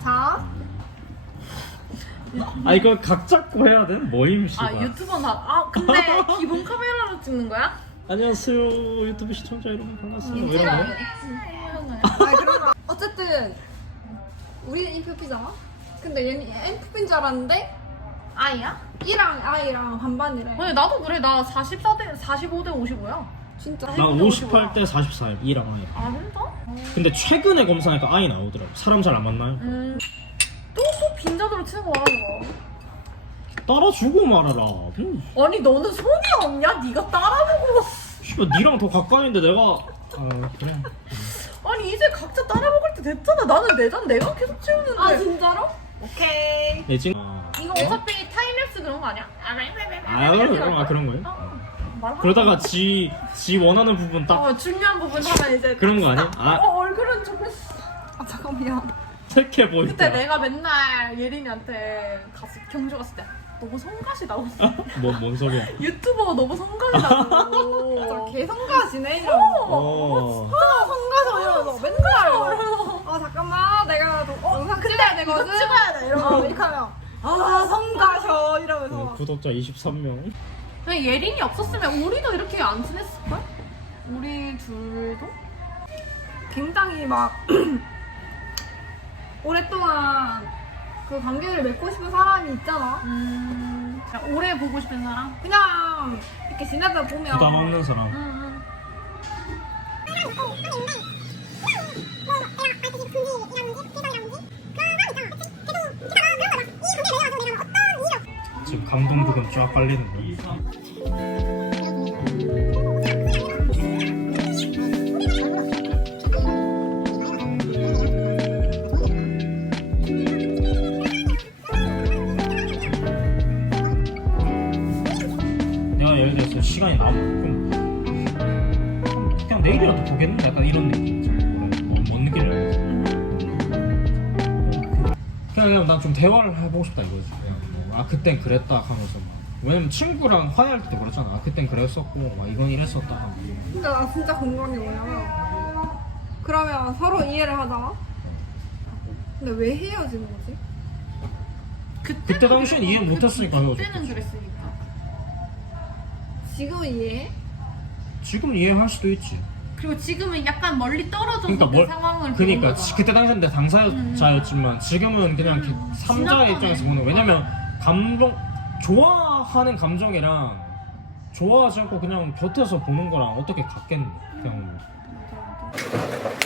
자. 아 이거 각 잡고 해야 돼? 모임 시. 아 유튜버 나. 아 근데 기본 카메라로 찍는 거야? 안녕하세요 유튜브 시청자 여러분 반갑습니다. 인지가 어쨌든 우리는 프피잖 근데 얘는 인프피인 줄데 아이야? 이랑 아이랑 반반이래. 아니 나도 그래 나 44대 45대 55야. 나 58대 44에 E랑 I 아 진짜? 근데 최근에 검사하니까 I 나오더라고 사람 잘 안 만나요 음. 또또 빈자도로 치는 알아, 따라주고 말아라 음. 아니 너는 손이 없냐? 네가 따라보고 씨발 니랑 더 가까이인데 내가 아, 그래. 그래 아니 이제 각자 따라 먹을 때 됐잖아 나는 내 잔 내가 계속 치우는데 아 진짜로? 오케이 예, 지 진... 아, 이거 어? 어차피 타임랩스 그런 거 아니야? 아 그런 아, 아, 거 아, 그런 거예요? 어. 그러다가 지, 지 원하는 부분 딱. 어, 중요한 부분 하면 이제. 그런 거 아니야? 아. 어, 얼굴은 좋겠어. 잠깐만. 착해 보이 그때 내가 맨날 예린이한테 가서 경주 갔을 때. 너무 성가시 나오고 뭐, 뭔 소리야? 유튜버 너무 성가시 나오고 개성가시네 이러면서 성가시 이러면서 맨날 아 잠깐만 내가 너, 어, 영상 찍어야 되거 찍어야 돼이러면이렇면아 성가셔 이러면서 오, 구독자 23명 왜 예린이 없었으면 우리도 이렇게 안지냈을걸 우리 둘도? 굉장히 막 오랫동안 그 관계를 맺고 싶은 사람이 있잖아 음 오래 보고 싶은 사람? 그냥 이렇게 지나다 보면 부 없는 사람 음 감동 부분쫙 빨리는 거. 내가 예를 들어서 시간이 남고 그냥 내일이라도 보겠는데 약간 이런 느낌. 좀 그냥, 그냥 난 좀 대화를 해보고 싶다 이거지. 아 그땐 그랬다 하면서 막. 왜냐면 친구랑 화해할 때도 그랬잖아 아 그땐 그랬었고 막 이건 이랬었다 근데 나 진짜 궁금한 게 그러면 서로 이해를 하다가 근데 왜 헤어진 거지? 그때 당시엔 이해 못했으니까 요 그때는 그랬으니까 지금 이해 지금 이해할 수도 있지 그리고 지금은 약간 멀리 떨어져서 그러니까 멀, 그상그니까 그때 당시엔 당사자였지만 지금은 그냥 음. 3자의 입장에서 보면 왜냐면 감정 좋아하는 감정이랑 좋아하지 않고 그냥 곁에서 보는 거랑 어떻게 같겠니 그